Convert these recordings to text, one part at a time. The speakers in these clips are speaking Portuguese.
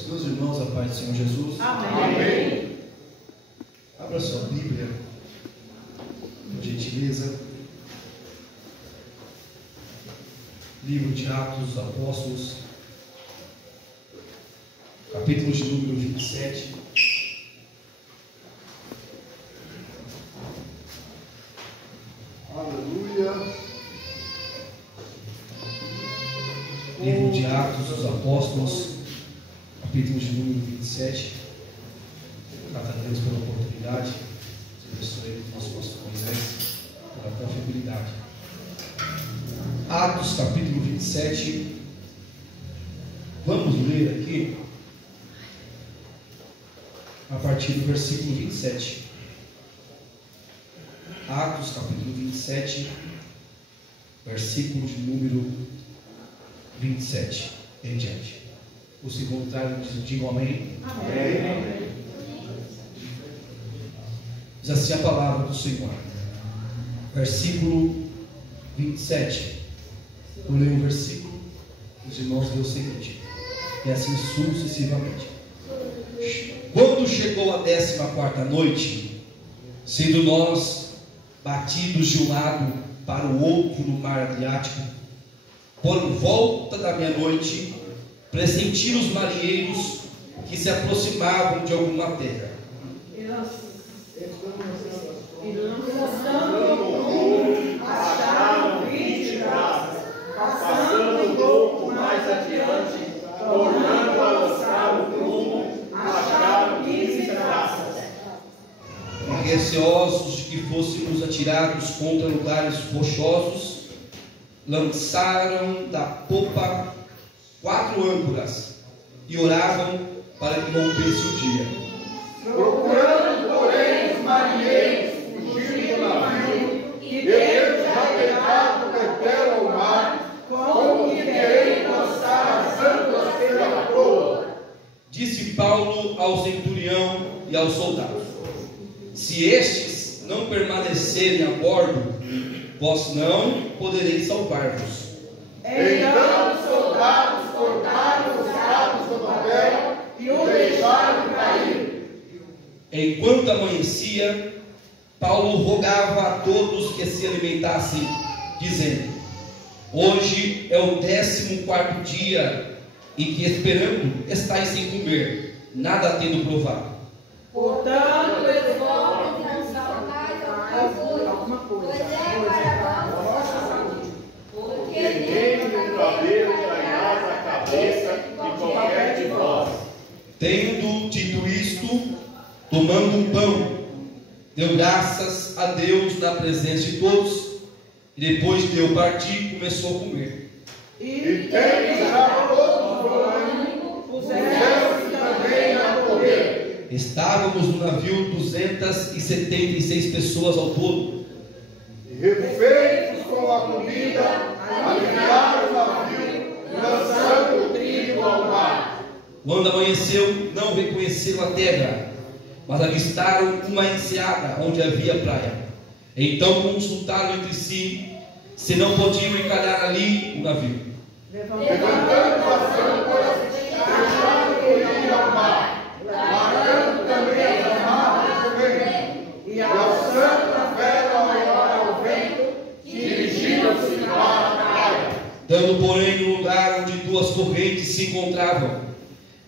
Deus. Meus irmãos, a paz do Senhor Jesus. Amém. Abra sua Bíblia, por gentileza. Livro de Atos dos Apóstolos, capítulo de número 27. Aleluia. Livro de Atos dos Apóstolos, capítulo de número 27. Graças a Deus pela oportunidade. Deus abençoe o nosso pastor Moisés pela confiabilidade. Atos, capítulo 27. Vamos ler aqui a partir do versículo 27. Atos, capítulo 27, versículo de número 27 em diante. Os que encontrarem, digam amém. Amém. Diz assim a palavra do Senhor. Versículo 27. Eu leio o versículo, os irmãos leem o seguinte, e assim sucessivamente. Quando chegou a 14ª noite, sendo nós batidos de um lado para o outro no mar Adriático, por volta da meia-noite, pressentiram os marinheiros que se aproximavam de alguma terra. Acharam 20 braças, passando um pouco mais adiante, tornando a lançar o rumo, acharam 15 braças. E receosos de que fôssemos atirados contra lugares rochosos, lançaram da popa 4 âncoras e oravam para que rompesse o dia. Procurando, porém, os marinheiros fugir do navio e Deus já pegado perpétuo ao mar, como que querem lançar as âncoras pela proa. Disse Paulo ao centurião e aos soldados: se estes não permanecerem a bordo, vós não podereis salvar-vos. Então os soldados cortaram os cabos do papel e o deixaram cair. Enquanto amanhecia, Paulo rogava a todos que se alimentassem, dizendo: hoje é o 14º dia em que, esperando, estáis sem comer, nada tendo provado. Portanto, resolvem alguma coisa, porque nem o cabelo traz a cabeça de qualquer de vós. Tendo dito isto, tomando um pão, deu graças a Deus na presença de todos, e depois de eu partir, começou a comer. E tendo já todos por ânimo, puseram-se também a comer. Estávamos no navio 276 pessoas ao todo. E refeitos com a comida, aliviaram o navio, lançando o trigo ao mar. Quando amanheceu, não reconheceram a terra, mas avistaram uma enseada onde havia praia. Então consultaram entre si se não podiam encalhar ali o navio. Levantando as âncoras, deixaram ir ao mar, largando também as amarras do vento, e alçando a vela maior ao vento, dirigiram-se para a praia. Dando, porém, no lugar onde 2 correntes se encontravam,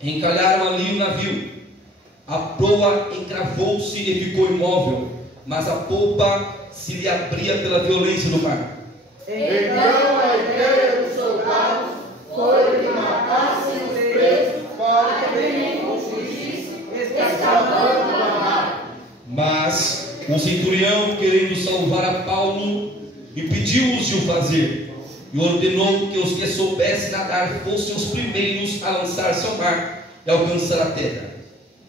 encalharam ali o navio. A proa encravou-se e ficou imóvel, mas a polpa se lhe abria pela violência do mar. Então a ideia dos soldados foi que matassem os presos para que nenhum fugisse, escapando da mar. Mas o centurião, querendo salvar a Paulo, impediu-os de o fazer, e ordenou que os que soubessem nadar fossem os primeiros a lançar-se ao mar e alcançar a terra.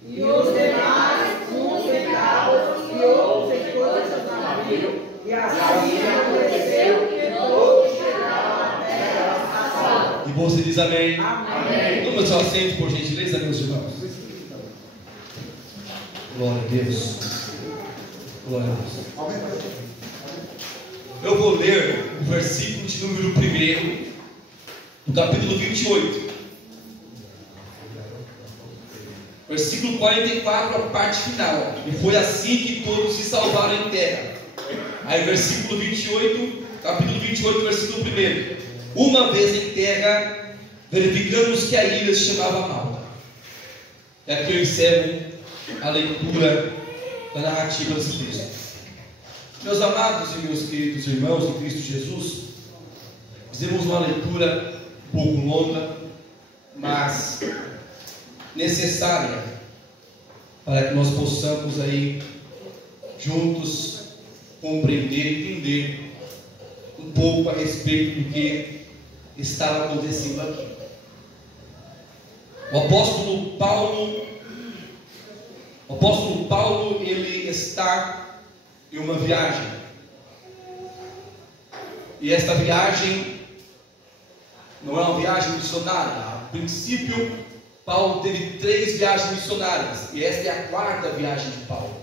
E os demais, uns em tábuas e outros em coisas no navio, e assim aconteceu que todos chegaram à terra a salvo. E você diz amém? Amém. Toma seu assento, por gentileza, meus irmãos. Glória a Deus. Glória a Deus. Eu vou ler o versículo de número 1 do capítulo 28. Versículo 44, a parte final. E foi assim que todos se salvaram em terra. Aí versículo 28, capítulo 28, versículo 1. Uma vez em terra, verificamos que a ilha se chamava Malta. E aqui eu encerro a leitura da narrativa desse texto. Meus amados e meus queridos irmãos em Cristo Jesus, fizemos uma leitura um pouco longa, mas necessária para que nós possamos aí juntos compreender e entender um pouco a respeito do que estava acontecendo aqui. O apóstolo Paulo, ele está em uma viagem. E esta viagem não é uma viagem missionária. A princípio, Paulo teve 3 viagens missionárias, e esta é a 4ª viagem de Paulo.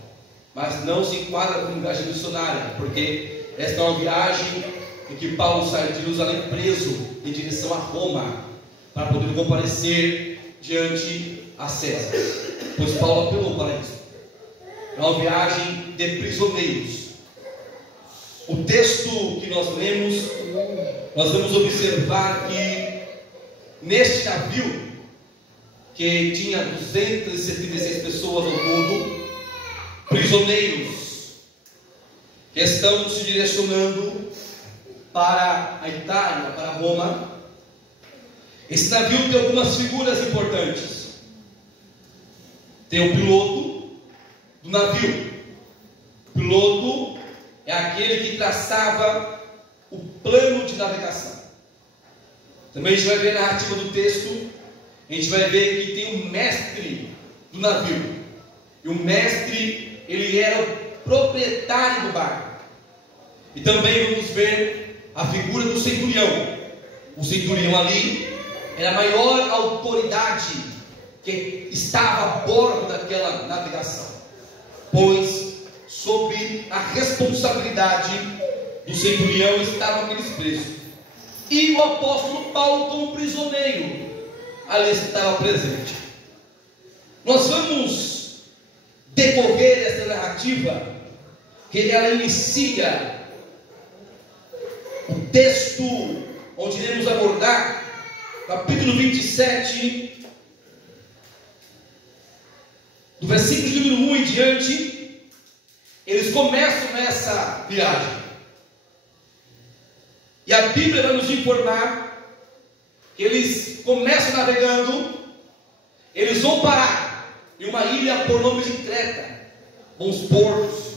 Mas não se enquadra como viagem missionária, porque esta é uma viagem em que Paulo sai de Jerusalém preso em direção a Roma, para poder comparecer diante a César, pois Paulo apelou para isso. É uma viagem de prisioneiros. O texto que nós lemos, nós vamos observar que neste navio, que tinha 276 pessoas ao todo, prisioneiros, que estão se direcionando para a Itália, para Roma. Esse navio tem algumas figuras importantes. Tem o piloto do navio. O piloto é aquele que traçava o plano de navegação. Também a gente vai ver a narrativa do texto. A gente vai ver que tem o mestre do navio. E o mestre, ele era o proprietário do barco. E também vamos ver a figura do centurião. O centurião ali era a maior autoridade que estava a bordo daquela navegação, pois sob a responsabilidade do centurião estavam aqueles presos. E o apóstolo Paulo, como prisioneiro, ali estava presente. Nós vamos decorrer essa narrativa, que ela inicia o texto onde iremos abordar, capítulo 27, do versículo de número 1 em diante. Eles começam nessa viagem, e a Bíblia vai nos informar que eles começam navegando. Eles vão parar em uma ilha por nome de Creta, Bons Portos.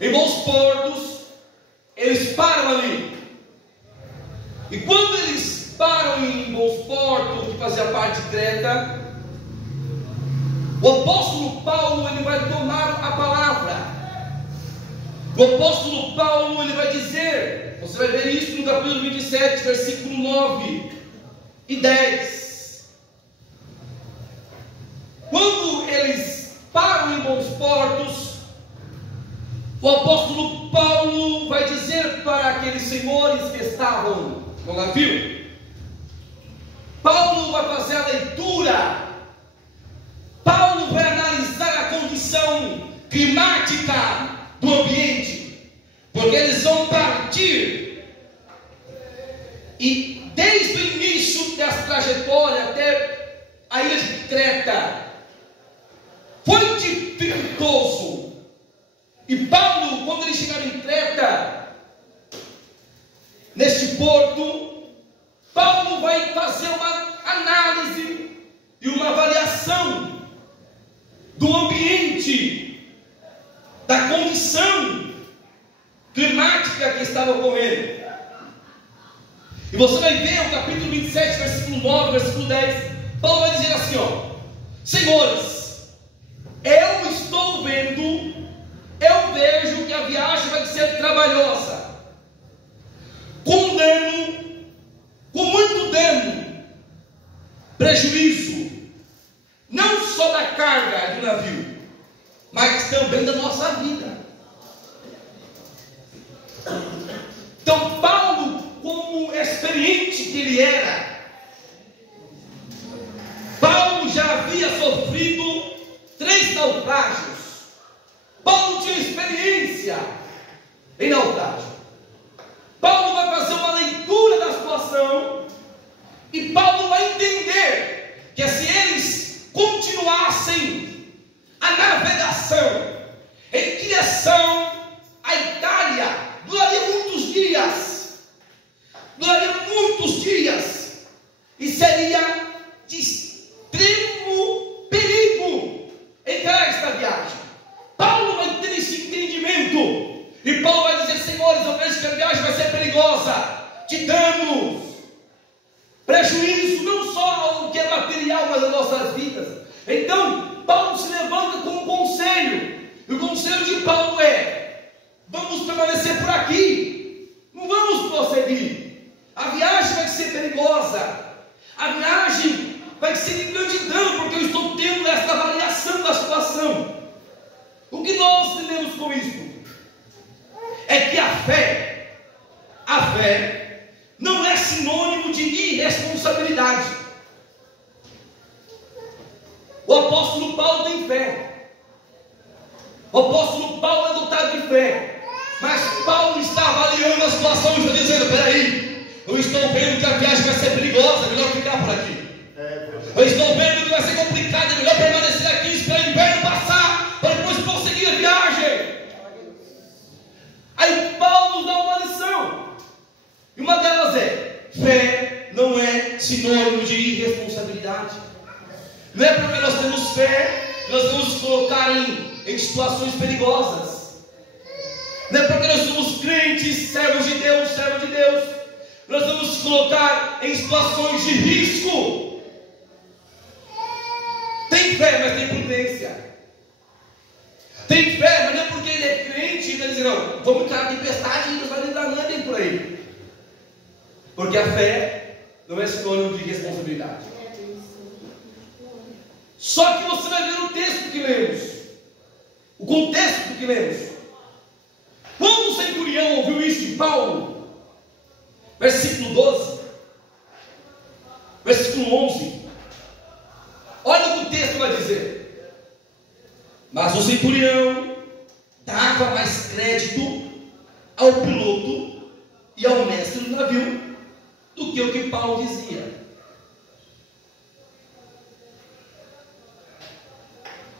Em Bons Portos, eles param ali. E quando eles param em Bons Portos, que fazia parte de Creta, o apóstolo Paulo, ele vai tomar a palavra. O apóstolo Paulo, ele vai dizer, você vai ver isso no capítulo 27, versículo 9 e 10. Quando eles param em Bons Portos, o apóstolo Paulo vai dizer para aqueles senhores que estavam no navio. Paulo vai fazer a leitura. Paulo vai analisar a condição climática do ambiente, porque eles vão partir, e desde o início dessa trajetória até a ilha de Creta foi dificultoso. E Paulo, quando ele chegava em Creta, neste porto, Paulo vai fazer uma análise e uma avaliação do ambiente, da condição climática que estava ocorrendo. E você vai ver o capítulo 27, versículo 9, versículo 10. Paulo vai dizer assim, senhores, eu estou vendo, eu vejo que a viagem vai ser trabalhosa, com dano, com muito dano, prejuízo, não só da carga do navio, mas também da nossa vida. Então Paulo, como experiente que ele era, Paulo já havia sofrido muitos dias e seria de extremo perigo entrar esta viagem. Paulo vai ter esse entendimento e Paulo vai dizer: senhores, eu vejo que a viagem vai ser perigosa, de danos, prejuízo não só ao que é material, mas às nossas vidas. Então Paulo se levanta com um conselho, e o conselho de Paulo é: vamos permanecer por aqui, não vamos prosseguir. A viagem vai ser perigosa, a viagem vai ser de grande dano, porque eu estou tendo esta avaliação da situação. O que nós entendemos com isso? É que a fé não é sinônimo de irresponsabilidade. O apóstolo Paulo tem fé, o apóstolo Paulo é dotado de fé, mas Paulo está avaliando a situação e está dizendo: peraí, eu estou vendo que a viagem vai ser perigosa, é melhor ficar por aqui. Eu estou vendo que vai ser complicado, é melhor permanecer aqui e esperar o inverno passar para depois prosseguir a viagem. Aí Paulo nos dá uma lição, e uma delas é: fé não é sinônimo de irresponsabilidade. Não é porque nós temos fé que nós vamos nos colocar em situações perigosas. Não é porque nós somos crentes, servos de Deus, nós vamos nos colocar em situações de risco. Tem fé, mas tem prudência. Tem fé, mas não é porque ele é crente e ele vai dizer: não, vamos entrar na tempestade e Deus vai livrar nada por aí. Porque a fé não é sinônimo de responsabilidade. Só que você vai ver o texto que lemos, o contexto do que lemos. Quando o centurião ouviu isso de Paulo, versículo 12, versículo 11, olha o que o texto vai dizer: mas o centurião dava mais crédito ao piloto e ao mestre do navio do que o que Paulo dizia.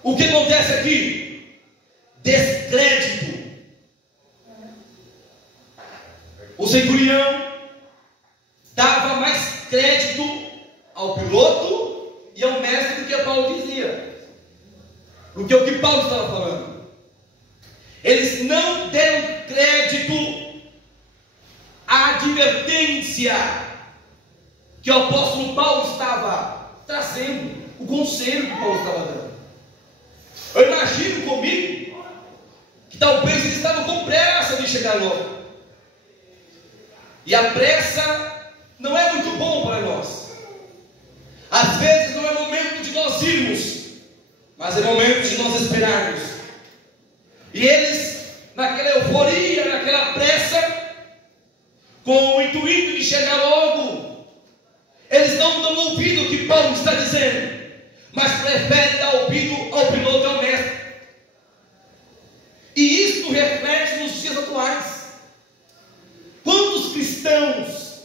O que acontece aqui? Descrédito. O centurião dava mais crédito ao piloto e ao mestre do que Paulo dizia, do que o que Paulo estava falando. Eles não deram crédito à advertência que o apóstolo Paulo estava trazendo, o conselho que Paulo estava dando. Eu imagino comigo que talvez eles estavam com pressa de chegar logo. E a pressa não é muito bom para nós. Às vezes não é momento de nós irmos, mas é momento de nós esperarmos. E eles, naquela euforia, naquela pressa, com o intuito de chegar logo, eles não dão ouvido ao que Paulo está dizendo, mas preferem dar ouvido ao piloto e ao mestre. E isso reflete nos dias atuais. Quantos cristãos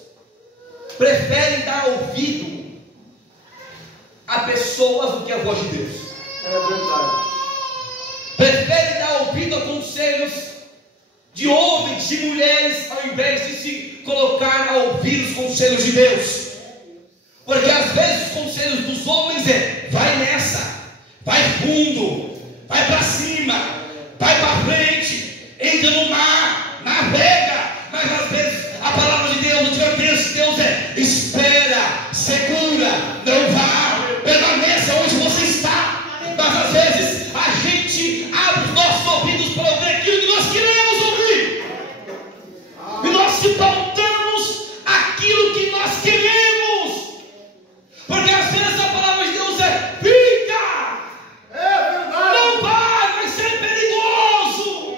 preferem dar ouvido a pessoas do que a voz de Deus? É verdade. Preferem dar ouvido a conselhos de homens, de mulheres, ao invés de se colocar a ouvir os conselhos de Deus. Porque às vezes os conselhos dos homens é: vai nessa, vai fundo, vai para cima, vai para frente, entra no mar, navega. Mas às vezes a palavra de Deus, o advertência de Deus é: espera, segura, não vá, permaneça onde você está. Mas às vezes a gente abre os nossos ouvidos para ouvir aquilo que nós queremos ouvir, e nós se pautamos aquilo que nós queremos. Porque às vezes a palavra de Deus é: fica, não vai ser perigoso,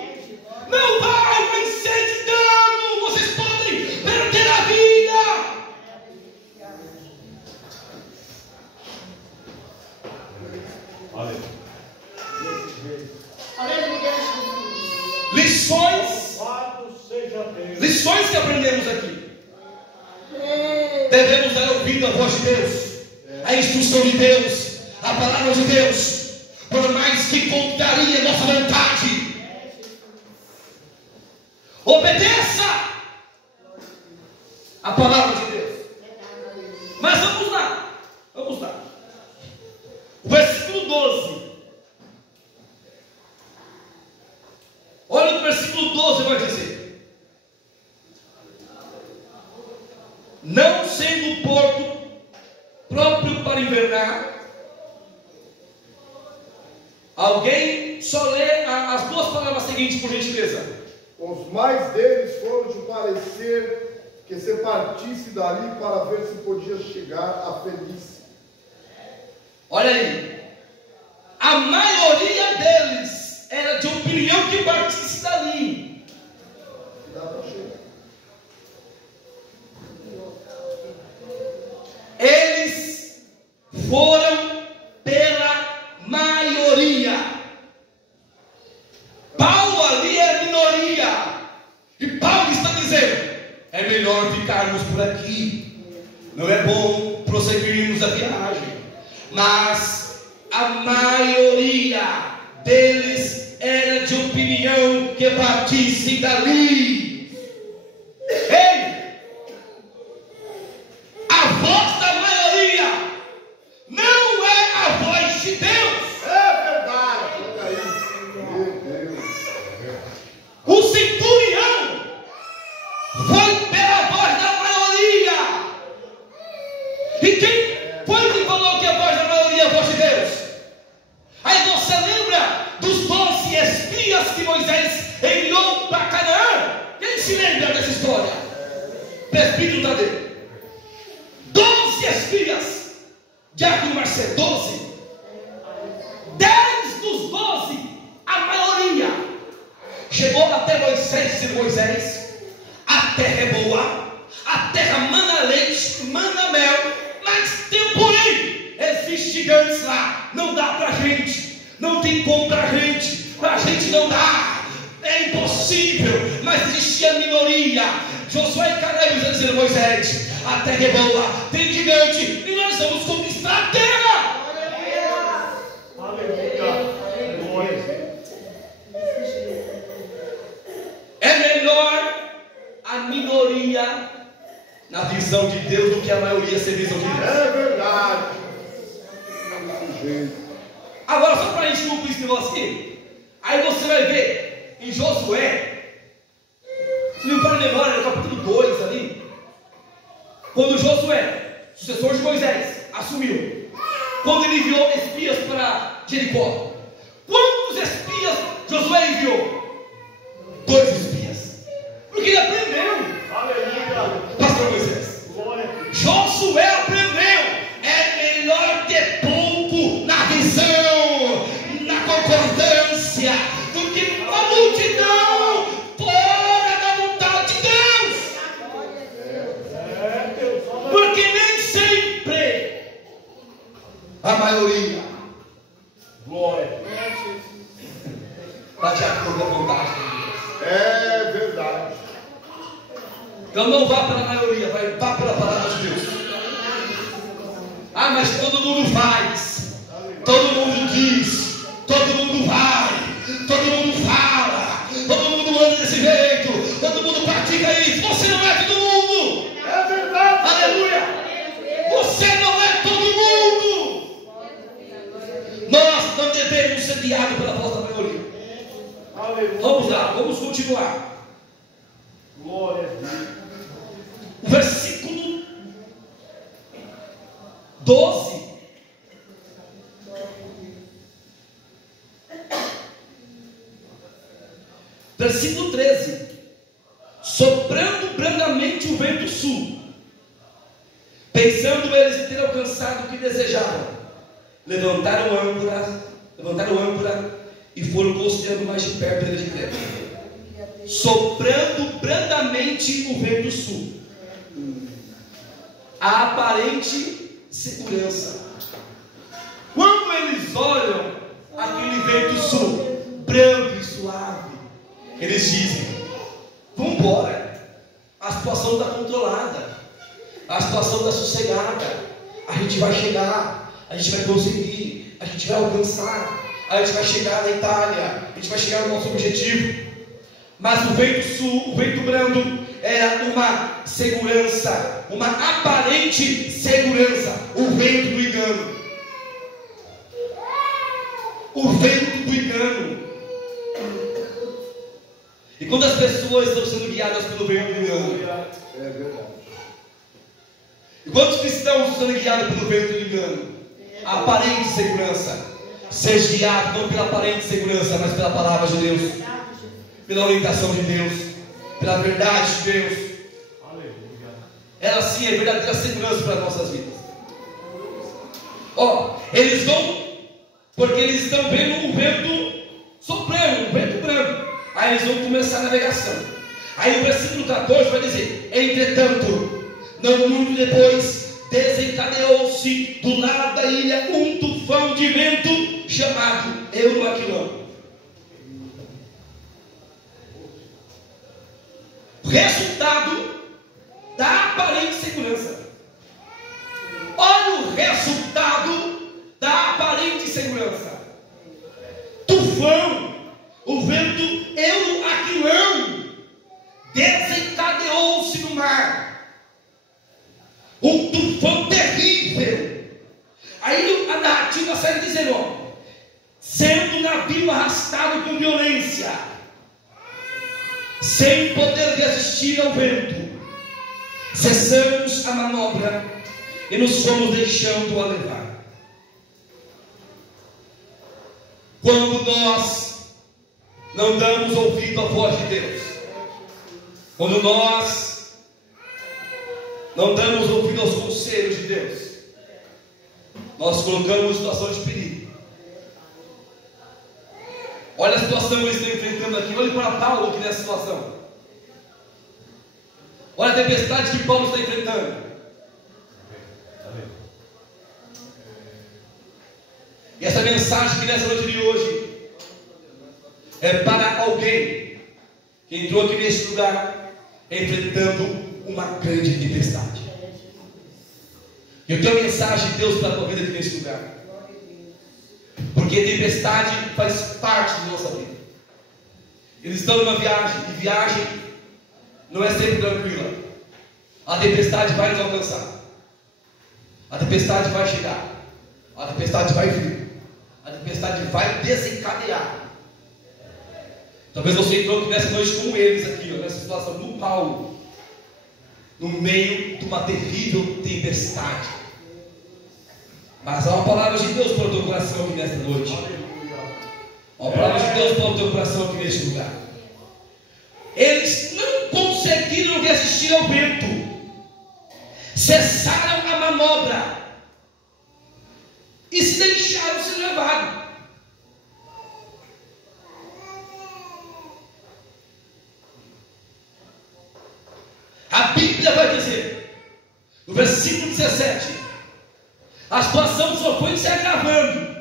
não vai ser de dano, vocês podem perder a vida. Lições que aprendemos aqui. Devemos dar ouvido à voz de Deus, a instrução de Deus, a palavra de Deus, por mais que contrarie a nossa vontade. Obedeça a palavra de Deus. não sendo porto próprio para invernar. Alguém só lê as duas palavras seguintes, por gentileza. Os mais deles foram de parecer que se partisse dali para ver se podia chegar à velhice. Olha aí. A maioria deles era de opinião que partisse dali. Dá para chegar. Eles foram pela maioria. Paulo ali é minoria. E Paulo está dizendo: é melhor ficarmos por aqui. Não é bom prosseguirmos a viagem. Mas a maioria deles era de opinião que partisse dali. Ei! A voz da maioria não é a voz de Deus. É verdade. Olha aí. Meu Deus. O centurião foi pela voz da maioria. E quem foi que falou que a voz da maioria é a voz de Deus? Aí você lembra dos 12 espias que Moisés enviou para Canaã? Quem se lembra dessa história? Presbítero Tadeu. 12 espias. Diácono Marcelo, 12. 10 dos 12, a maioria, chegou até Moisés, e Moisés, a terra é boa, a terra mana leite, mana mel, mas tem um porém, existem gigantes lá, não dá pra gente, não tem como pra gente não dá, é impossível. Mas existia a minoria. Josué e Caleb dizendo: Moisés, a terra é boa, tem gigante, e nós vamos conquistar a terra. É melhor a minoria na visão de Deus do que a maioria ser visão de Deus. É verdade. Agora, só para a gente concluir esse negócio aqui, aí você vai ver em Josué, se não for memória, no capítulo 2 ali, quando Josué, sucessor de Moisés, assumiu, quando ele enviou espias para Jericó, quantos espias Josué enviou? 2 espias, porque ele aprendeu. Aleluia. Pastor Moisés, Josué aprendeu. É melhor ter pouco na visão, na concordância, do que uma multidão fora da vontade de Deus. Porque nem sempre a maioria, glória, está de acordo com a vontade de Deus. É verdade. Então não vá pela maioria, vá pela palavra de Deus. Ah, mas todo mundo faz, todo mundo diz, todo mundo vai, todo mundo fala, todo mundo anda desse jeito, todo mundo pratica isso. Você não é todo mundo. É verdade. Aleluia. Você não é todo mundo. Nós não devemos ser guiados pela voz da maioria. Aleluia. Vamos lá, vamos continuar. Glória a Deus. O versículo 12. Versículo 13. Soprando brandamente o vento sul, pensando eles ter alcançado o que desejavam, levantaram âncora e foram costeando mais de perto da ilha de Creta. Soprando brandamente o vento sul. A aparente segurança. Quando eles olham aquele vento sul, brando e suave, eles dizem: vamos embora, a situação está controlada, a situação está sossegada, a gente vai chegar, a gente vai conseguir, a gente vai alcançar, a gente vai chegar na Itália, a gente vai chegar no nosso objetivo. Mas o vento sul, o vento brando, era uma segurança, uma aparente segurança, o vento do engano. O vento do engano. E quando as pessoas estão sendo guiadas pelo vento do engano, É verdade. Quantos cristãos são guiados pelo vento do engano? A aparente segurança. Seja guiado não pela aparente segurança, mas pela palavra de Deus, pela orientação de Deus, pela verdade de Deus. Ela sim é verdadeira segurança para as nossas vidas. Eles vão, porque eles estão vendo um vento soprando, um vento brando. Aí eles vão começar a navegação. Aí o versículo 14 vai dizer: entretanto, não muito depois, desencadeou-se do lado da ilha um tufão de vento chamado Euroaquilão. Resultado da aparente segurança. Olha o resultado da aparente segurança. Tufão, o vento Euroaquilão desencadeou-se no mar. Um tufão terrível. Aí a narrativa segue dizendo: sendo o navio arrastado com violência, sem poder resistir ao vento, cessamos a manobra e nos fomos deixando a levar. Quando nós não damos ouvido à voz de Deus, quando nós não damos ouvido aos conselhos de Deus, nós colocamos situação de perigo. Olha a situação que eles estão enfrentando aqui. Olhe para Paulo aqui nessa situação. Olha a tempestade que Paulo está enfrentando. E essa mensagem que nessa noite de hoje é para alguém que entrou aqui neste lugar enfrentando uma grande tempestade. Eu tenho uma mensagem de Deus para a tua vida aqui neste lugar, porque tempestade faz parte da nossa vida. Eles estão numa viagem, e viagem não é sempre tranquila. A tempestade vai nos alcançar, a tempestade vai chegar, a tempestade vai vir, a tempestade vai desencadear. Talvez você entrou aqui nessa noite como eles aqui, nessa situação do Paulo, no meio de uma terrível tempestade. Mas há uma palavra de Deus para o teu coração aqui nesta noite. Uma palavra de Deus para o teu coração aqui neste lugar. Eles não conseguiram resistir ao vento, cessaram a manobra e se deixaram ser levados. A Bíblia vai dizer, no versículo 17, a situação só foi se agravando.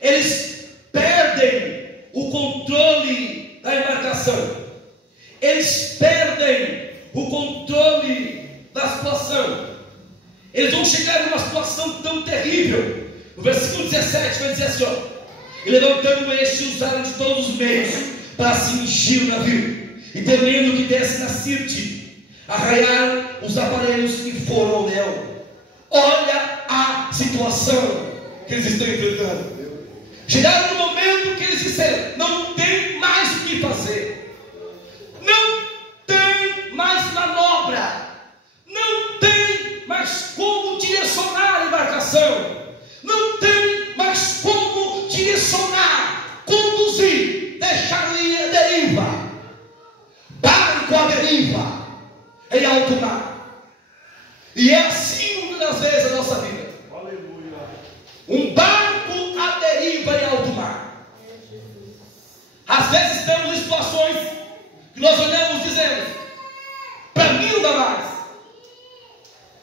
Eles perdem o controle da embarcação, eles perdem o controle da situação. Eles vão chegar numa situação tão terrível. No versículo 17 vai dizer assim: e levantando este, usaram de todos os meios para cingir o navio, e temendo que desse na Sirte, arraiaram os aparelhos e foram ao leão. Olha a situação que eles estão enfrentando. Chegaram no momento que eles disseram: não tem mais o que fazer, não tem mais manobra, não tem mais como direcionar a embarcação, não tem mais como direcionar, conduzir, deixar ir à deriva, barco à deriva em alto mar. E é assim muitas vezes a nossa vida. Aleluia. Um barco à deriva em alto mar. Às vezes estamos em situações que nós olhamos e dizemos: para mim não dá mais,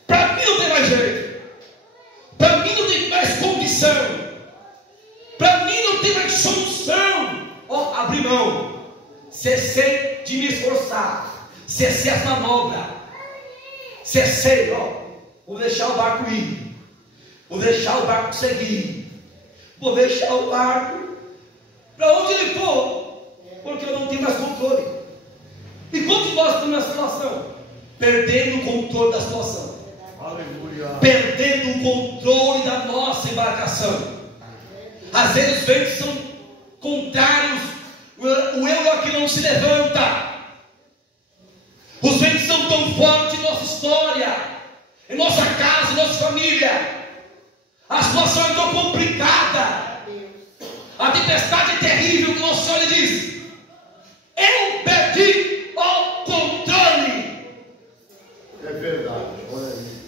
para mim não tem mais jeito, para mim não tem mais condição, para mim não tem mais solução. Abri mão, cessei de me esforçar, cessei as manobras, cessei, vou deixar o barco ir, vou deixar o barco seguir, vou deixar o barco para onde ele for, porque eu não tenho mais controle. E quantos nós estamos nessa situação? Perdendo o controle da situação. Aleluia. Perdendo o controle da nossa embarcação. Às vezes os ventos são contrários, o eu aqui não se levanta. Os ventos são tão fortes em nossa história em nossa casa, em nossa família. A situação é tão complicada. A tempestade é terrível, que o nosso Senhor diz: eu perdi o controle. É verdade.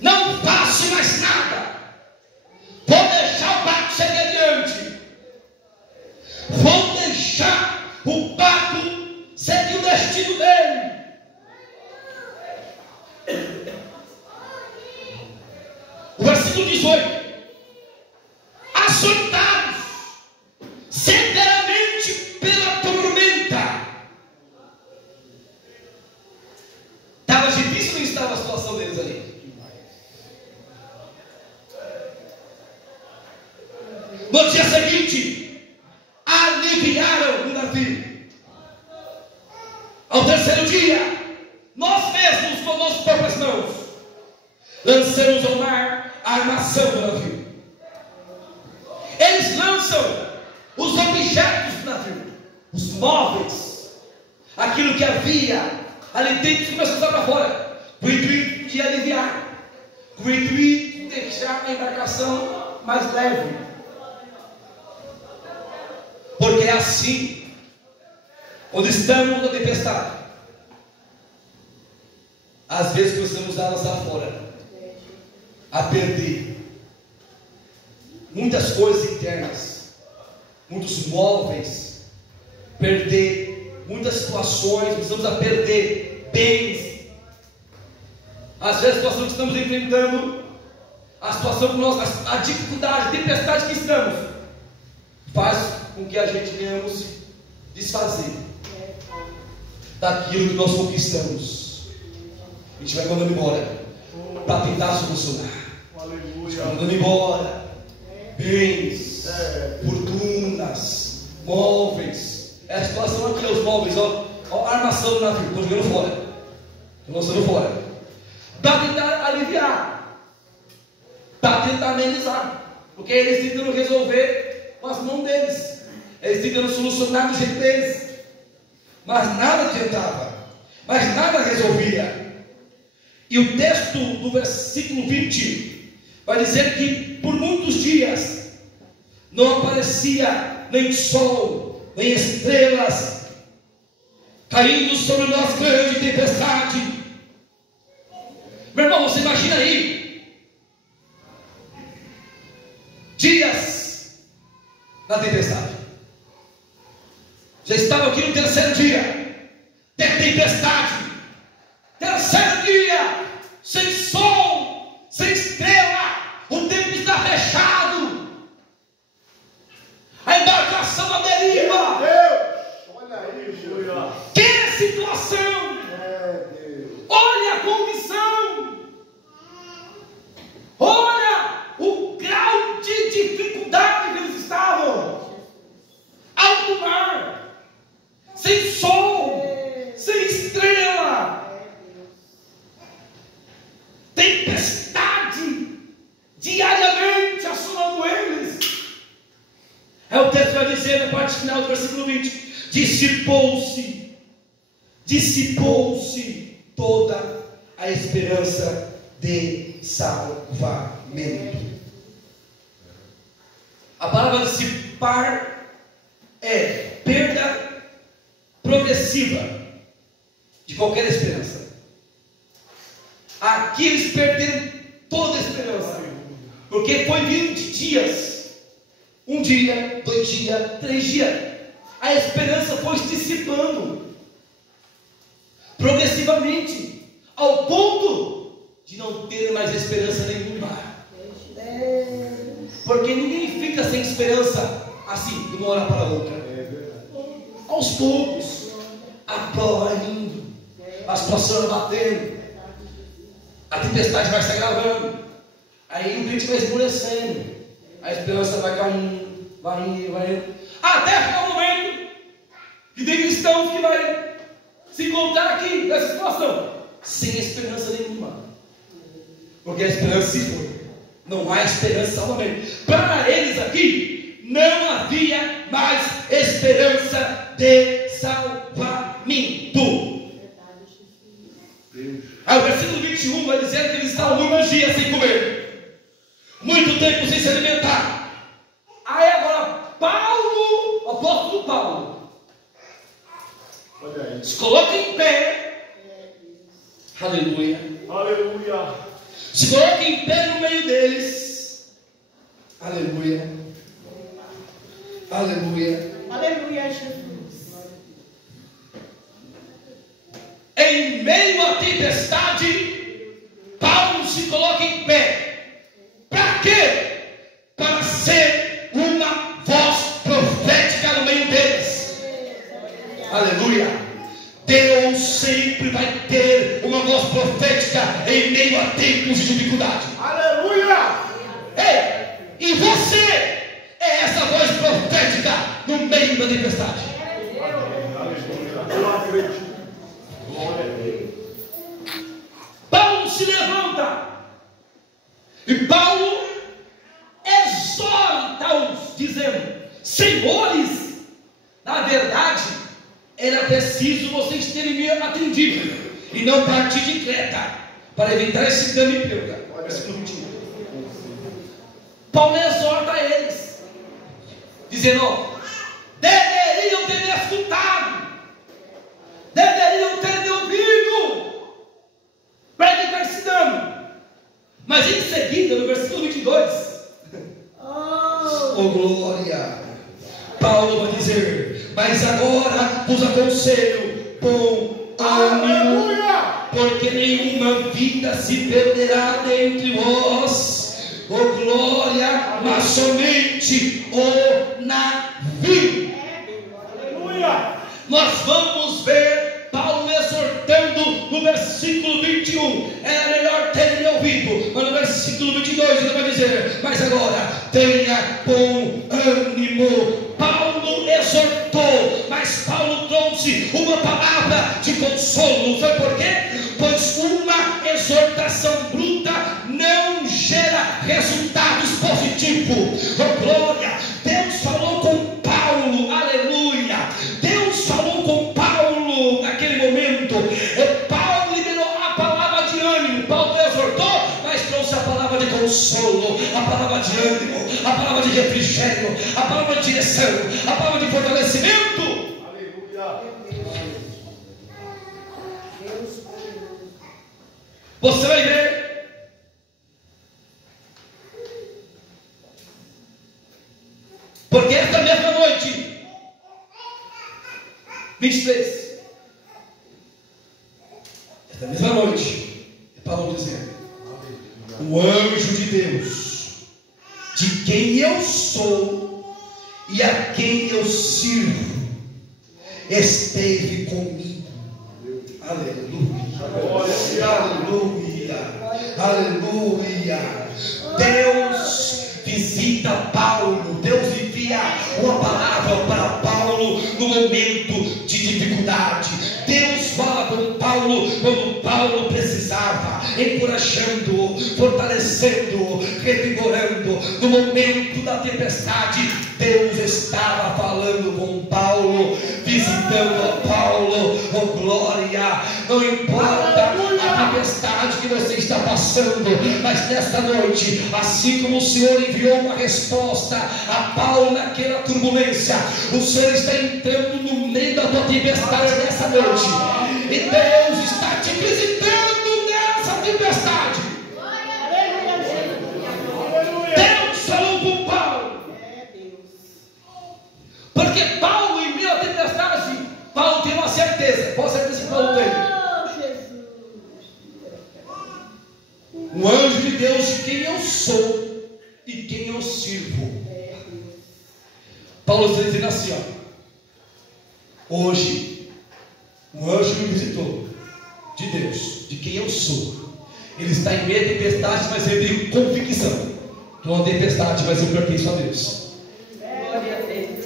Não faço mais nada. Vou deixar o barco seguir adiante. Vou deixar o barco seguir o destino dele. O versículo 18: açoitados severamente pela tormenta. Estava difícil ou não estava a situação deles ali? No dia seguinte, aliviaram o navio. Ao terceiro dia, nós mesmos com nossas próprias mãos lançamos ao mar a armação do navio. Eles lançam os objetos do navio, os móveis, aquilo que havia ali dentro, começam a usar para fora, com o intuito de aliviar, com o intuito de deixar a embarcação mais leve. Porque é assim, quando estamos na tempestade, às vezes precisamos dar lançar fora, a perder muitas coisas internas, muitos móveis, perder muitas situações, precisamos a perder bens. Às vezes a situação que estamos enfrentando, a situação que nós, a dificuldade, a tempestade que estamos, faz com que a gente venhamos desfazer daquilo que nós conquistamos. A gente vai mandando embora para tentar solucionar. Aleluia. Mandando embora bens, fortunas, móveis. É a situação aqui, os móveis, ó a armação do navio, estou jogando fora, estou lançando fora, para tentar aliviar, para tentar amenizar, porque eles tentando resolver com as mãos deles, eles tentando solucionar do jeito deles, mas nada adiantava, mas nada resolvia. E o texto do versículo 20 vai dizer que por muitos dias não aparecia nem sol, nem estrelas, caindo sobre nós grande tempestade. Meu irmão, você imagina aí dias na tempestade. Já estava aqui no terceiro dia de tempestade, terceiro dia sem sol, sem estrela, o tempo está fechado, a embarcação à deriva. Deus, olha aí, Jesus. Que situação! Olha a condição, olha o grau de dificuldade que eles estavam. Alto mar, sem sol, sem estrela, tempestade diariamente assolando eles. É o texto que vai dizer na parte final do versículo 20: dissipou-se toda a esperança de salvamento. A palavra dissipar é perda progressiva de qualquer esperança. Aqui eles perderam toda a esperança, porque foi vindo de dias, um dia, 2 dias, 3 dias, a esperança foi se dissipando progressivamente, ao ponto de não ter mais esperança nenhuma. Porque ninguém fica sem esperança assim, de uma hora para outra. Aos poucos, a prova vai indo, a situação vai batendo, a tempestade vai se agravando, aí o crente vai esmorecendo, a esperança vai caindo, vai indo, até chegar o momento que tem cristãos que vai se encontrar aqui nessa situação sem esperança nenhuma, porque a esperança se foi, não há esperança de salvamento. Para eles aqui não havia mais esperança de salvamento. Aí o versículo 21 21 vai dizer que eles estavam muitos dias sem comer, muito tempo sem se alimentar. Aí agora Paulo, o apóstolo Paulo, se coloca em pé. Aleluia. Aleluia. Se coloca em pé no meio deles. Aleluia. Aleluia. Aleluia, Jesus. Em meio à tempestade, Paulo se coloca em pé. Para quê? Para ser uma voz profética no meio deles. Aleluia. Deus sempre vai ter uma voz profética em meio a tempos de dificuldade. Aleluia. Ei, e você é essa voz profética no meio da tempestade. Eu acredito. Glória a Deus. Paulo se levanta e Paulo exorta-os, dizendo: senhores, na verdade era preciso vocês terem me atendido e não partir de Creta para evitar esse dano e perda. Versículo 21. Paulo exorta eles, dizendo: deveriam ter me escutado, deveriam ter me ouvido para evitar esse dano. Mas em seguida, no versículo 22, oh glória, Paulo vai dizer: mas agora vos aconselho com ânimo, porque nenhuma vida se perderá dentre vós. Oh glória, mas somente o navio. Aleluia. Nós vamos ver Paulo exortando no versículo 21. Era melhor ter me ouvido. Mas no versículo 22 ele vai dizer: mas agora tenha bom ânimo. Paulo exortou, mas Paulo trouxe uma palavra de consolo. Sabe por quê? Pois uma exortação bruta não gera resultados positivos. Oh glória, Deus falou com Paulo, aleluia. Deus falou com Paulo naquele momento. Paulo liberou a palavra de ânimo. Paulo exortou, mas trouxe a palavra de consolo, a palavra de ânimo, a palavra de refrigério, a palavra de direção, a palavra de fortalecimento. Aleluia. Você vai ver porque esta mesma noite 23, esta mesma noite, Paulo dizendo: o anjo de Deus, de quem eu sou e a quem eu sirvo, esteve comigo. Aleluia, aleluia, aleluia. Deus visita Paulo, Deus envia uma palavra para Paulo no momento de dificuldade. Deus fala com Paulo quando Paulo precisava, encorajando, fortalecendo, revigorando. No momento da tempestade, Deus estava falando com Paulo, visitando a Paulo. Oh glória, não importa a tempestade que você está passando, mas nesta noite, assim como o Senhor enviou uma resposta a Paulo naquela turbulência, o Senhor está entrando no meio da tua tempestade nessa noite, e Deus está te visitando nessa tempestade. Deus falou com Paulo, porque Paulo, em meio à tempestade, Paulo tem uma certeza. Qual a certeza que Paulo tem? O anjo de Deus, de quem eu sou e quem eu sirvo. Paulo está dizendo assim: ó, hoje o anjo me visitou, de Deus, de quem eu sou. Ele está em meio à tempestade, mas ele tem convicção. Estou na tempestade, mas eu pertenço a Deus. Glória a Deus.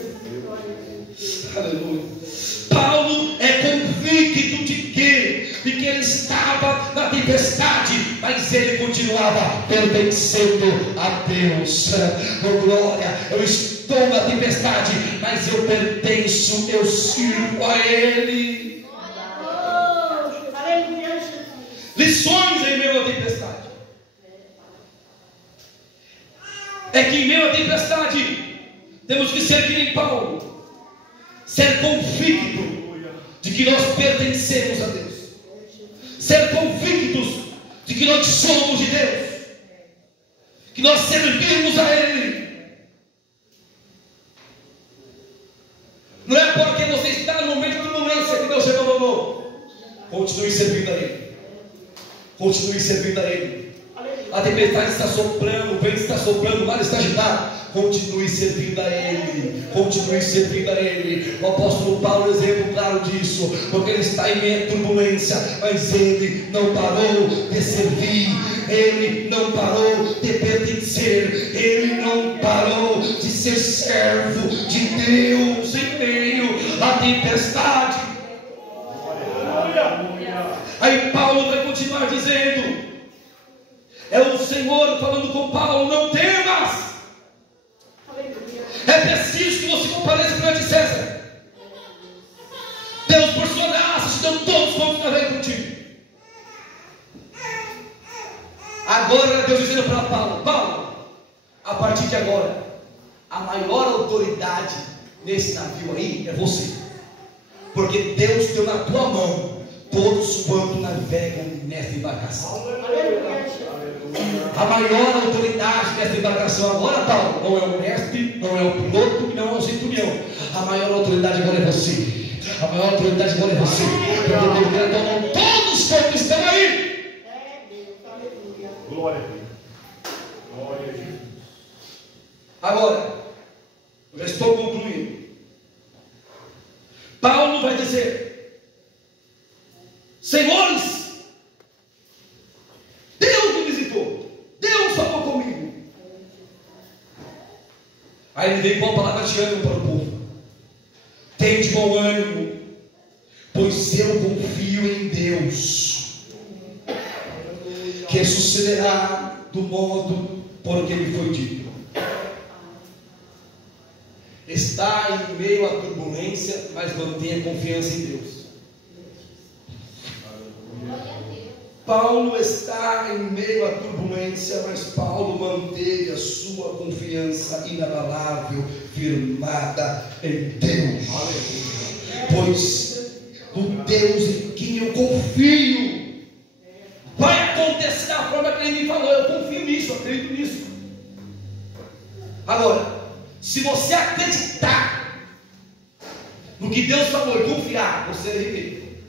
Aleluia. Paulo é convicto de que ele estava na tempestade, mas ele continuava pertencendo a Deus. Oh glória, eu estou na tempestade, mas eu pertenço, eu sirvo a Ele. Aleluia, Jesus. Lições em meio é que em meio à tempestade, temos que ser que nem Paulo, ser convicto de que nós pertencemos a Deus, ser convictos de que nós somos de Deus, que nós servimos a Ele. Não é porque você está no momento de turbulência que Deus chegou, não. Continue servindo a Ele. Continue servindo a Ele. A tempestade está soprando, o vento está soprando, o mar está agitado. Continue servindo a Ele. Continue servindo a Ele. O apóstolo Paulo é um exemplo claro disso, porque ele está em meio à turbulência, mas ele não parou de servir, ele não parou de pertencer, ele não parou de ser servo de Deus em meio à tempestade. Aí Paulo vai continuar dizendo, é o Senhor falando com Paulo: não temas. É preciso que você compareça perante César. Deus, por sua graça, te deu todos quantos naveguem contigo. Agora Deus dizendo para Paulo: Paulo, a partir de agora, a maior autoridade nesse navio aí é você, porque Deus deu na tua mão todos quantos navegam nessa embarcação. A maior autoridade dessa embarcação agora, Paulo, não é o mestre, não é o piloto, não é o centurião. A maior autoridade agora é você. A maior autoridade agora é você. Porque Deus deu na tua mão todos quantos estão aí. Glória a Deus. Glória a Deus. Agora, eu já estou concluindo. Paulo vai dizer: senhores, Deus me visitou, Deus falou comigo. Aí ele veio com a palavra de ânimo para o povo: tende bom ânimo, pois eu confio em Deus, que sucederá do modo por que me foi dito. Está em meio à turbulência, mas mantenha confiança em Deus. Paulo está em meio à turbulência, mas Paulo manteve a sua confiança inabalável, firmada em Deus. Pois o Deus em quem eu confio vai acontecer da forma que ele me falou. Eu confio nisso, eu acredito nisso. Agora, se você acreditar no que Deus falou e confiar, você é viver.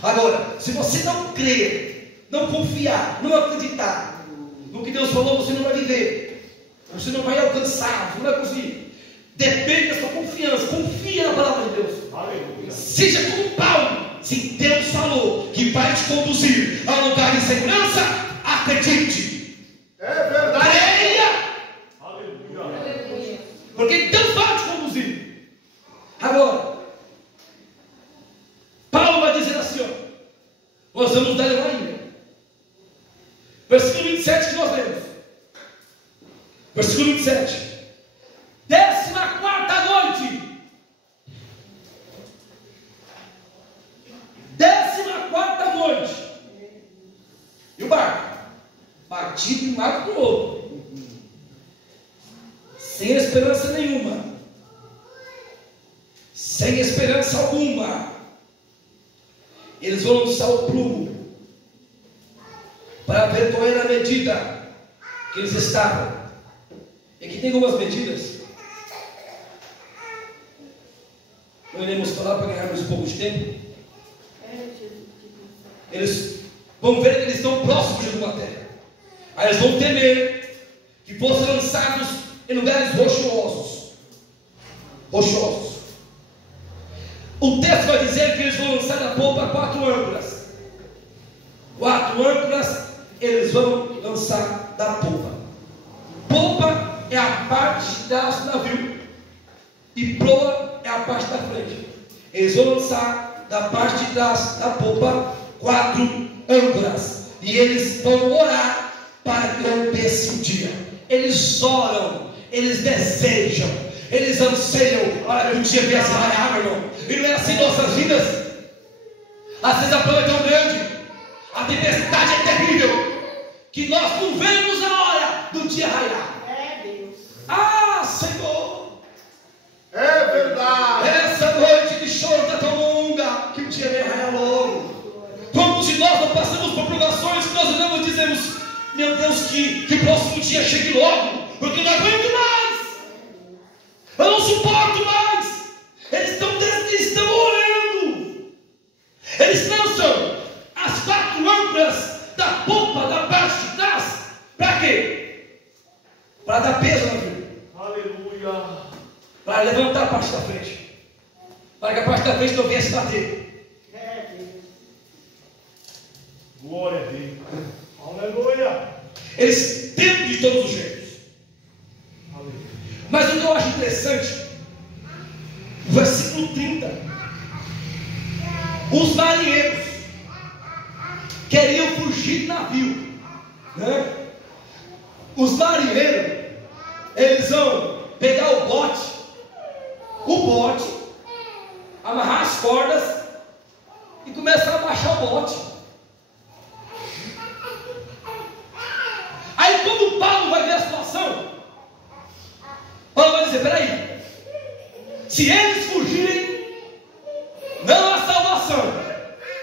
Agora, se você não crer, não confiar, não acreditar no que Deus falou, você não vai viver. Você não vai alcançar, você não vai conseguir. Depende da sua confiança. Confia na palavra de Deus. Aleluia. Seja como Paulo. Se Deus falou que vai te conduzir a um lugar de segurança, acredite. É verdade. Creia. Aleluia. Porque Deus vai te conduzir. Agora, Paulo vai dizer assim, ó, nós vamos dar uma ainda. Versículo 27 que nós lemos. Versículo 27. 14ª noite. 14ª noite. E o barco? Batido de um lado para o outro. Sem esperança nenhuma. Sem esperança alguma. Eles vão lançar o prumo para ver qual era a medida que eles estavam. E aqui tem algumas medidas. Não iremos falar para ganharmos um pouco de tempo. Eles vão ver que eles estão próximos de uma terra. Aí eles vão temer que fossem lançados em lugares rochosos. Rochosos. O texto vai dizer que eles vão lançar da popa 4 âncoras. 4 âncoras eles vão lançar da popa. Popa é a parte de trás do navio e proa é a parte da frente. Eles vão lançar da parte de trás da popa 4 âncoras e eles vão orar para que rompesse o dia. Eles oram, eles desejam, eles anseiam para que o dia viesse a raiar, meu irmão. E não é assim em nossas vidas. Às vezes a prova é tão grande, a tempestade é terrível, que nós não vemos a hora do dia raiar. próximo dia chegue logo, porque eu não aguento mais. Eu não suporto mais. Eles estão orando. Eles lançam as 4 âncoras da popa da parte de trás. Para quê? Para dar peso na vida. Aleluia. Para levantar a parte da frente. Para que a parte da frente não venha se bater. Glória a Deus. Aleluia. Eles tentam de todos os jeitos. Aleluia. Mas o que eu acho interessante, o versículo 30. Os marinheiros queriam fugir do navio, né? Os marinheiros, eles vão pegar o bote, amarrar as cordas e começar a baixar o bote. Aí quando Paulo vai ver a situação, Paulo vai dizer: peraí, se eles fugirem, não há salvação,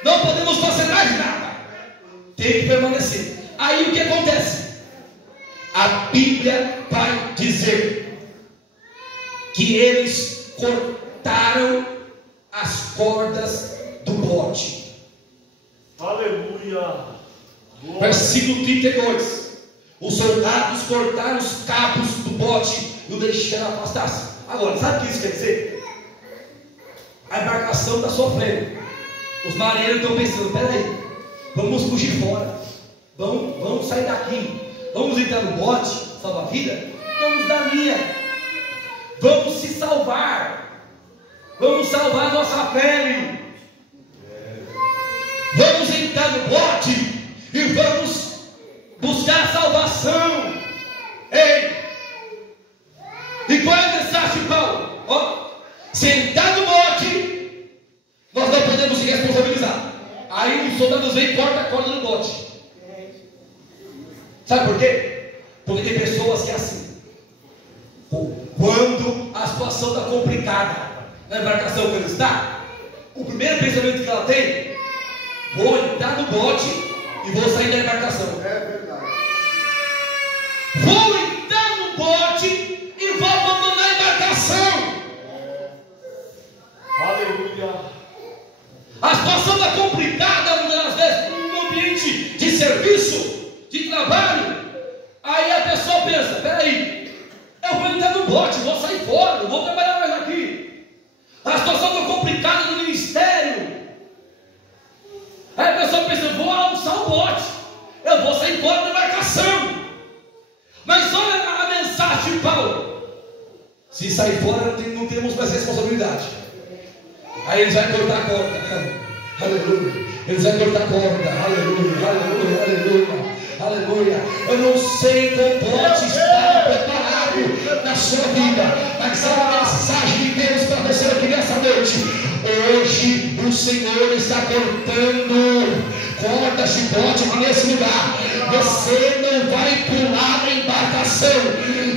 não podemos fazer mais nada, tem que permanecer. Aí o que acontece? A Bíblia vai dizer que eles cortaram as cordas do bote. Aleluia. Versículo 32. Os soldados cortaram os cabos do bote e o deixaram afastar-se. Agora, sabe o que isso quer dizer? A embarcação está sofrendo. Os marinheiros estão pensando: peraí, vamos fugir fora, vamos sair daqui, vamos entrar no bote, salvar a vida, vamos dar linha, vamos se salvar, vamos salvar a nossa pele, vamos entrar no bote e vamos buscar salvação. Ei! E qual é a mensagem de Paulo? Ó, sentar no bote, nós não podemos se responsabilizar. Aí os soldados vêm e cortam a corda do bote. Sabe por quê? Porque tem pessoas que é assim. Quando a situação está complicada na embarcação que ela está, o primeiro pensamento que ela tem: vou entrar no bote e vou sair da embarcação. É verdade. Vou entrar no bote e vou abandonar a embarcação. Aleluia. A situação está complicada, muitas vezes, no ambiente de serviço, de trabalho. Aí a pessoa pensa: peraí, eu vou entrar no bote, vou sair fora, não vou trabalhar mais aqui. A situação está complicada no ministério. Aí a pessoa pensa: vou alçar o bote, eu vou sair fora da embarcação. Mas olha a mensagem de Paulo: se sair fora, não temos mais responsabilidade. Aí eles vão cortar a corda. Aleluia. Eles vão cortar a corda. Aleluia, aleluia, aleluia, aleluia. Eu não sei como bote está preparado na sua vida, mas é uma mensagem de Deus para você aqui nessa noite. Hoje o Senhor está cortando cordas de bote nesse lugar. Você não vai pular na embarcação,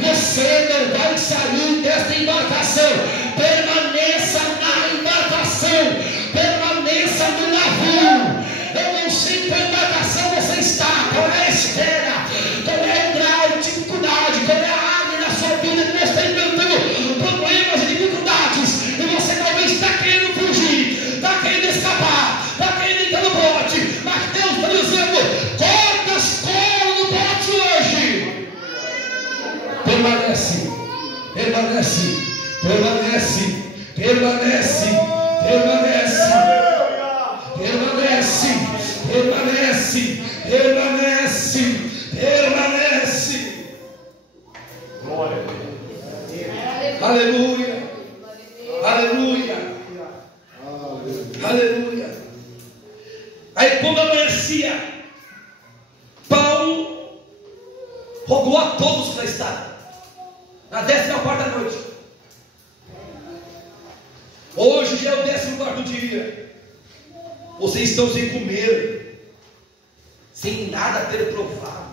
você não vai sair desta embarcação. Permaneça na embarcação, permaneça no navio. Eu não sei qual embarcação você está, qual é a espera, qual é o grau de dificuldade, qual é a área na sua vida que você está enfrentando problemas e dificuldades, e você talvez está querendo fugir, está querendo escapar, está querendo entrar no bote, mas Deus está dizendo: corta as cordas do bote hoje. Permanece, permanece, permanece, permanece, permanece, permanece, permanece, permanece, permanece. Glória a Deus. Aleluia, aleluia, aleluia. Aí quando amanhecia, Paulo rogou a todos que lá estavam, na 14ª noite: hoje já é o 14º dia, vocês estão sem comer, sem nada ter provado.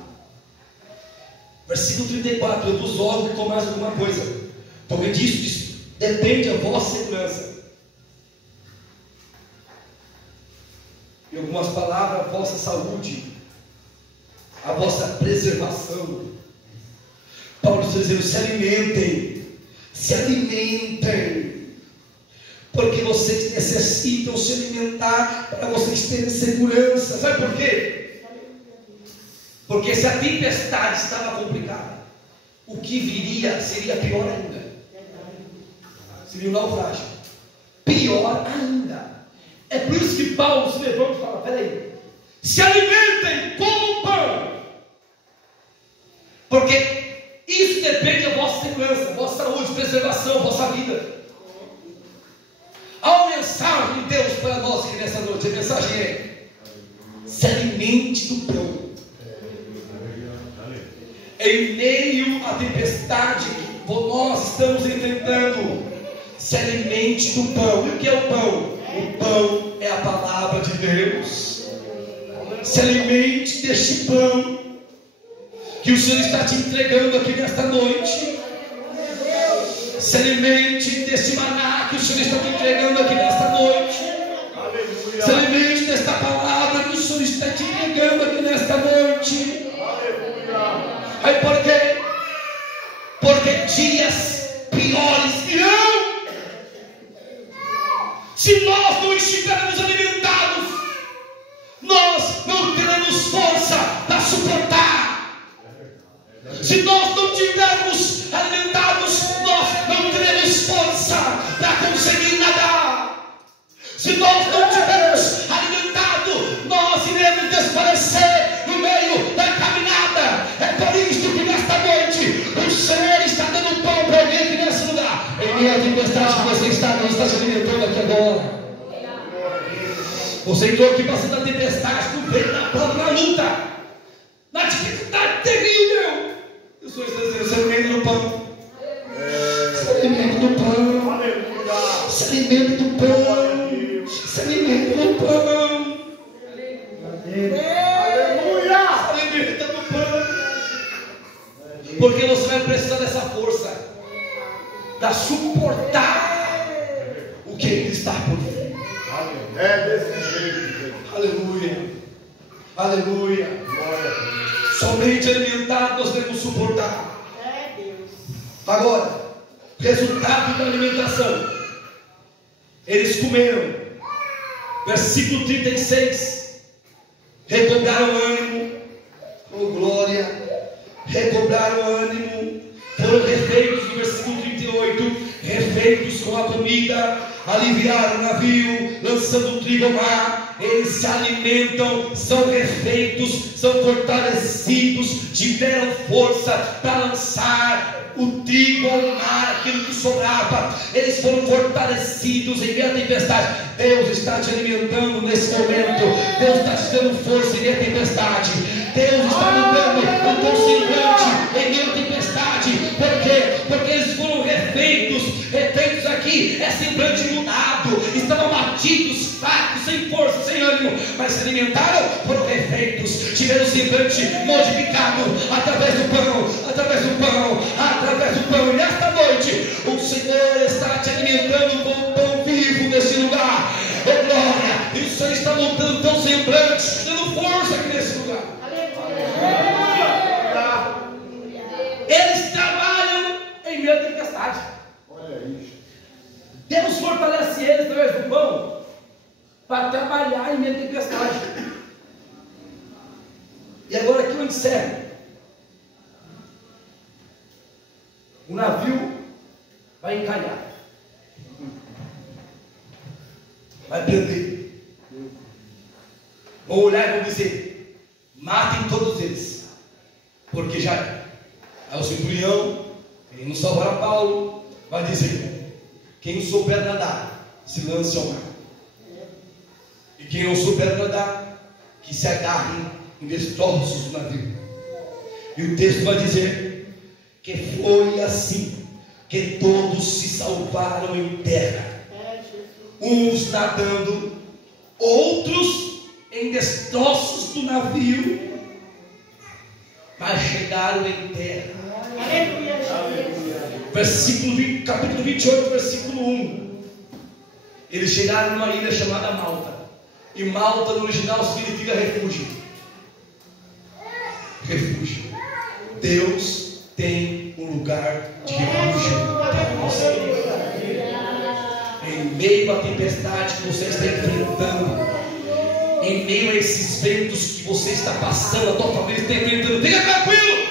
Versículo 34: eu vos rogo que comais alguma coisa, porque disso depende a vossa segurança. Em algumas palavras, a vossa saúde, a vossa preservação. Paulo está dizendo: se alimentem, se alimentem, porque vocês necessitam se alimentar para vocês terem segurança. Sabe por quê? Porque se a tempestade estava complicada, o que viria seria pior ainda. Seria um naufrágio. Pior ainda. É por isso que Paulo se levanta e fala: peraí, se alimentem com o pão, porque isso depende da vossa segurança, vossa saúde, preservação, vossa vida. A mensagem de Deus para nós aqui nessa noite, a mensagem é: se alimente do pão. Em meio à tempestade que nós estamos enfrentando, se alimente do pão. E o que é o pão? O pão é a palavra de Deus. Se alimente deste pão que o Senhor está te entregando aqui nesta noite. Se alimente deste maná que o Senhor está te entregando aqui nesta noite. Se alimente desta palavra que o Senhor está te entregando aqui nesta noite. Aí por quê? Porque dias piores virão. Se nós não estivermos alimentados, nós não teremos força para suportar. Se nós não tivermos alimentados, nós não teremos força para conseguir nadar. Se nós não tivermos alimentado, nós iremos desfalecer no meio da caminhada. É por isso que nesta noite o Senhor está dando pão para alguém aqui nesse lugar. Em meio à tempestade que você está, não está se alimentando aqui agora. Você entrou aqui passando a tempestade, não veio na prova, na luta, na dificuldade terrível. O Senhor está dizendo: se alimenta do pão. Se alimenta do pão. Se alimenta do pão. Se alimenta do pão. Aleluia! Se alimenta do pão. Porque você vai precisar dessa força para suportar o que ainda está por vir. É desse jeito. Aleluia. Aleluia. Somente alimentado nós devemos suportar. Agora, resultado da alimentação: eles comeram. Versículo 36. Recobraram ânimo. Oh glória. Recobraram ânimo. Foram refeitos. No versículo 38. Refeitos com a comida. Aliviaram o navio, lançando o trigo ao mar. Eles se alimentam, são refeitos, são fortalecidos, tiveram força para lançar o trigo ao mar, aquilo que sobrava. Eles foram fortalecidos em meio à tempestade. Deus está te alimentando nesse momento. Deus está te dando força em meio à tempestade. Deus está mudando o teu semblante em meio à tempestade. Por quê? Porque eles foram refeitos. Refeitos aqui é semblante mudado. Estavam abatidos, fracos, sem força, sem ânimo, mas se alimentaram, foram refeitos, tiveram o semblante modificado através do pão, através do pão, através do pão. E nesta noite o Senhor está te alimentando com o pão vivo nesse lugar. Oh glória! E o Senhor está mudando o teu semblante, dando força aqui nesse lugar. Eles trabalham em meio à tempestade. Deus fortalece eles através do pão para trabalhar em meio à tempestade. E agora aqui eu encerro. O navio vai encalhar, vai prender. Vão olhar e vão dizer: matem todos eles, porque já é. Aí o centurião, ele não salvará Paulo, vai dizer: quem souber nadar, se lance ao mar. E quem não souber nadar, que se agarre em destroços do navio. E o texto vai dizer que foi assim que todos se salvaram em terra, uns nadando, outros em destroços do navio, mas chegaram em terra. Versículo 20, capítulo 28, versículo 1. Eles chegaram numa ilha chamada Malta. E Malta no original significa refúgio. Refúgio. Deus tem um um lugar de refúgio para você. Em meio à tempestade que você está enfrentando, em meio a esses ventos que você está passando, a tua família está enfrentando, fica tranquilo,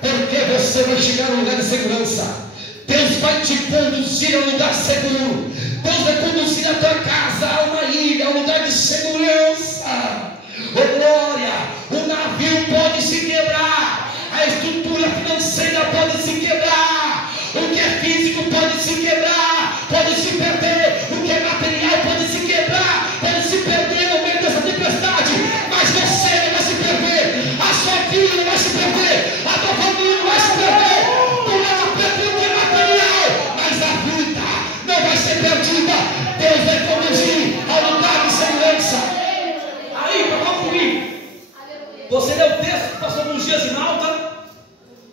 porque você vai chegar a um lugar de segurança. Deus vai te conduzir a um lugar seguro. Deus vai conduzir a tua casa a uma ilha, a um lugar de segurança. Oh glória! O navio pode se quebrar, a estrutura financeira pode se quebrar, o que é físico pode se quebrar, pode se perder, o que é material pode se quebrar, pode se perder no meio dessa tempestade, mas você não vai se perder, a sua filha não vai se perder, a tua família não vai se perder. Tu vai perder o que é material, mas a vida não vai ser perdida. Deus vai conduzir ao lugar de segurança. Aí, para concluir, você leu o texto, passou uns dias em Malta,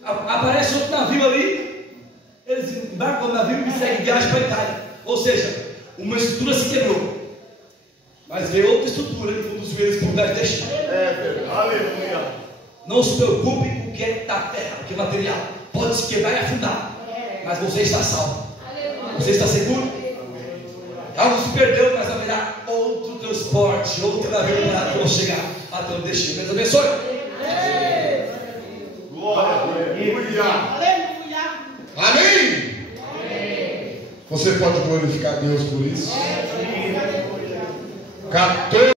aparece outro navio ali, eles embarcam no navio e seguem viagem para a Itália. Ou seja, uma estrutura se quebrou, mas veio outra estrutura que conduziu eles para o lugar de destino. Aleluia. Não se preocupe com o que é da terra, o que é material, pode se quebrar e afundar, mas você está salvo. Você está seguro? Algo se perdeu, mas haverá outro transporte, outro navio para chegar até o destino. Deus abençoe. Glória. Aleluia. Aleluia. Amém? Você pode glorificar Deus por isso? 14